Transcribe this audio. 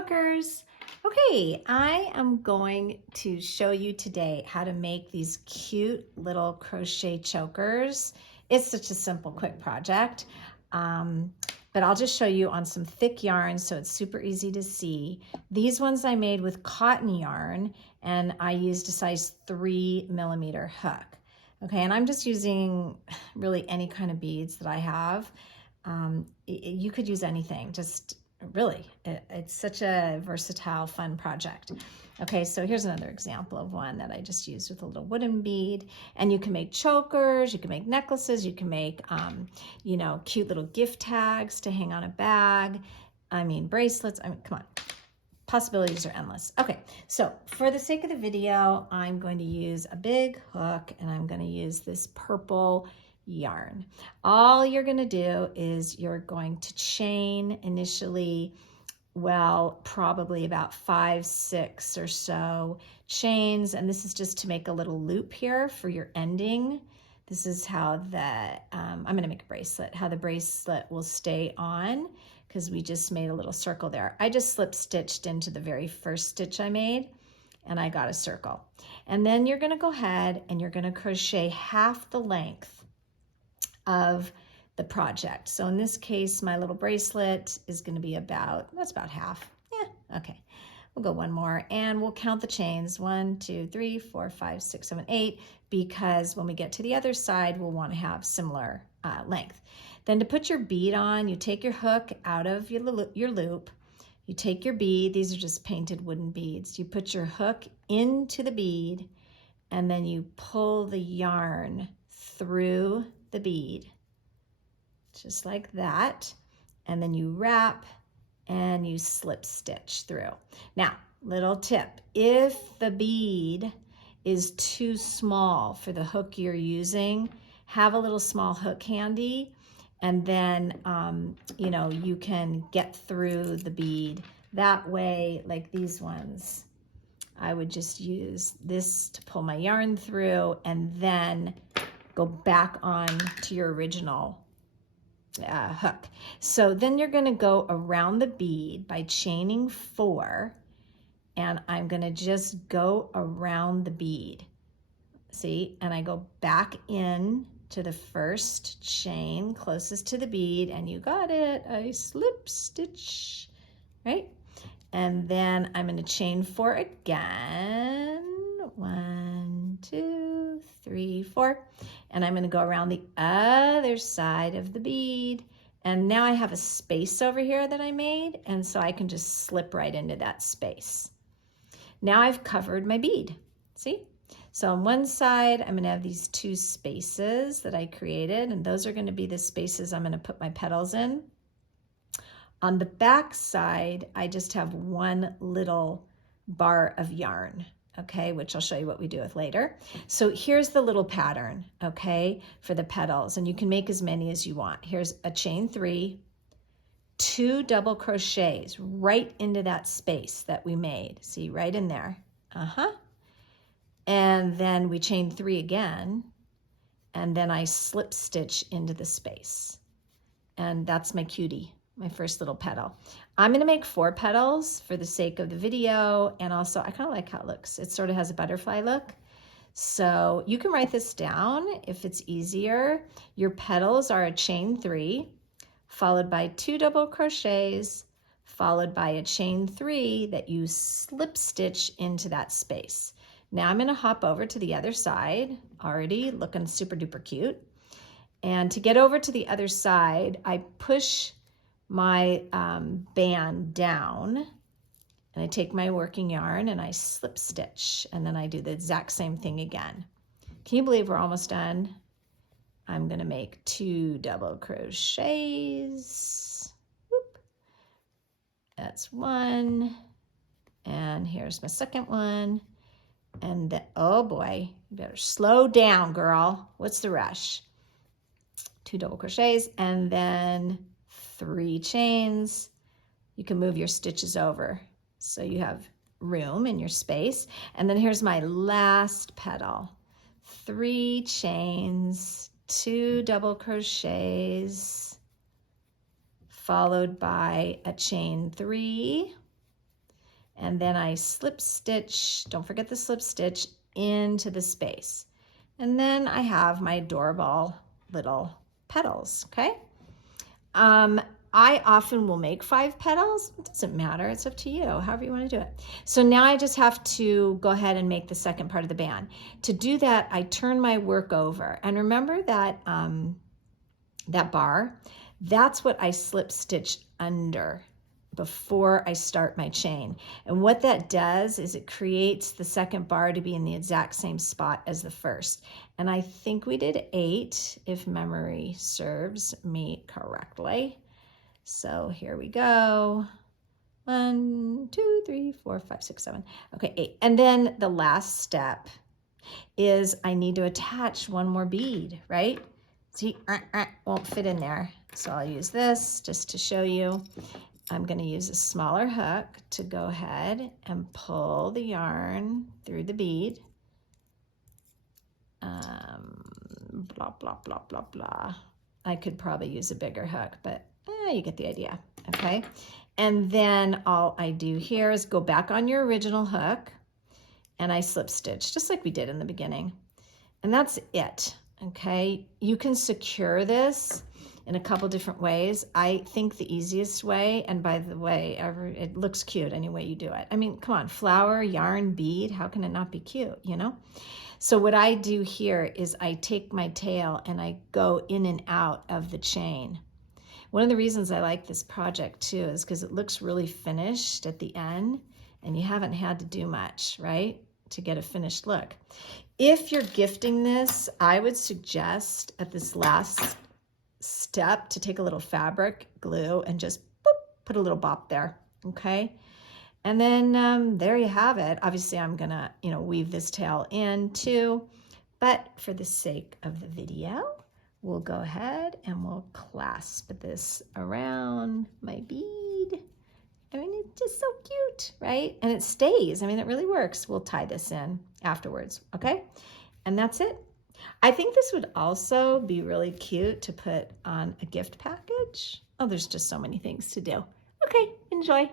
hookers. Okay, I am going to show you today how to make these cute little crochet chokers. It's such a simple, quick project, but I'll just show you on some thick yarn so it's super easy to see. These ones I made with cotton yarn, and I used a size 3mm hook. Okay, and I'm just using really any kind of beads that I have. You could use anything, just really, it's such a versatile, fun project. Okay, so here's another example of one that I just used with a little wooden bead. And you can make chokers, you can make necklaces, you can make, you know, cute little gift tags to hang on a bag. I mean, bracelets, come on. Possibilities are endless. Okay, so for the sake of the video, I'm going to use a big hook and I'm going to use this purple yarn. All you're going to do is you're going to chain initially, well, probably about 5, 6 or so chains, and this is just to make a little loop here for your ending. This is how I'm going to make a bracelet, how the bracelet will stay on, because we just made a little circle there. I just slip stitched into the very first stitch I made, and I got a circle. And then you're going to go ahead and you're going to crochet half the length of the project. So in this case, my little bracelet is going to be that's about half. Yeah, okay. We'll go one more and we'll count the chains. 1, 2, 3, 4, 5, 6, 7, 8, because when we get to the other side, we'll want to have similar length. Then to put your bead on, you take your hook out of your loop, you take your bead, these are just painted wooden beads, you put your hook into the bead, and then you pull the yarn through the bead, just like that, and then you wrap and you slip stitch through. Now, little tip, if the bead is too small for the hook you're using, have a little small hook handy, and then you know, you can get through the bead that way. Like these ones, I would just use this to pull my yarn through and then go back on to your original hook. So then you're going to go around the bead by chaining 4, and I'm going to just go around the bead. See, and I go back in to the first chain closest to the bead, and you got it, I slip stitch, right? And then I'm going to chain 4 again. 1, 2, 3, 4, and I'm going to go around the other side of the bead, and now I have a space over here that I made, and so I can just slip right into that space. Now I've covered my bead, see? So on one side, I'm going to have these 2 spaces that I created, and those are going to be the spaces I'm going to put my petals in. On the back side, I just have one little bar of yarn, okay, which I'll show you what we do with later. So here's the little pattern, okay, for the petals, and you can make as many as you want. Here's a chain 3, 2 double crochets right into that space that we made. See, right in there. And then we chain 3 again, and then I slip stitch into the space. And that's my cutie, my first little petal. I'm going to make 4 petals for the sake of the video, and also I kind of like how it looks. It sort of has a butterfly look. So you can write this down if it's easier. Your petals are a chain 3, followed by 2 double crochets, followed by a chain 3 that you slip stitch into that space. Now I'm going to hop over to the other side, already looking super duper cute. And to get over to the other side, I push my band down, and I take my working yarn and I slip stitch, and then I do the exact same thing again. Can you believe we're almost done? I'm going to make 2 double crochets. Whoop. That's 1, and here's my second one. And then, oh boy, you better slow down, girl. What's the rush? 2 double crochets, and then 3 chains. You can move your stitches over so you have room in your space. And then here's my last petal. 3 chains, 2 double crochets, followed by a chain 3, and then I slip stitch, don't forget the slip stitch, into the space. And then I have my adorable little petals, okay? I often will make 5 petals. It doesn't matter, it's up to you, however you want to do it. So now I just have to go ahead and make the second part of the band. To do that, I turn my work over. And remember that, that bar? That's what I slip stitch under before I start my chain. And what that does is it creates the second bar to be in the exact same spot as the first. And I think we did 8, if memory serves me correctly. So here we go. 1, 2, 3, 4, 5, 6, 7. Okay, 8. And then the last step is I need to attach one more bead, right? See, won't fit in there. So I'll use this just to show you. I'm going to use a smaller hook to go ahead and pull the yarn through the bead. Blah, blah, blah, blah, blah. I could probably use a bigger hook, but you get the idea, okay? And then all I do here is go back on your original hook and I slip stitch, just like we did in the beginning. And that's it, okay? You can secure this in a couple different ways. I think the easiest way, and by the way, it looks cute any way you do it. I mean, come on, flower, yarn, bead, how can it not be cute, you know? So what I do here is I take my tail and I go in and out of the chain. One of the reasons I like this project too is because it looks really finished at the end and you haven't had to do much, right, to get a finished look. If you're gifting this, I would suggest at this last step to take a little fabric glue and just boop, put a little bop there, okay? And then there you have it. Obviously I'm gonna, weave this tail in too, but for the sake of the video, we'll go ahead and we'll clasp this around my bead. I mean, it's just so cute, right? And it stays, I mean, it really works. We'll tie this in afterwards, okay? And that's it. I think this would also be really cute to put on a gift package. Oh, there's just so many things to do. Okay, enjoy.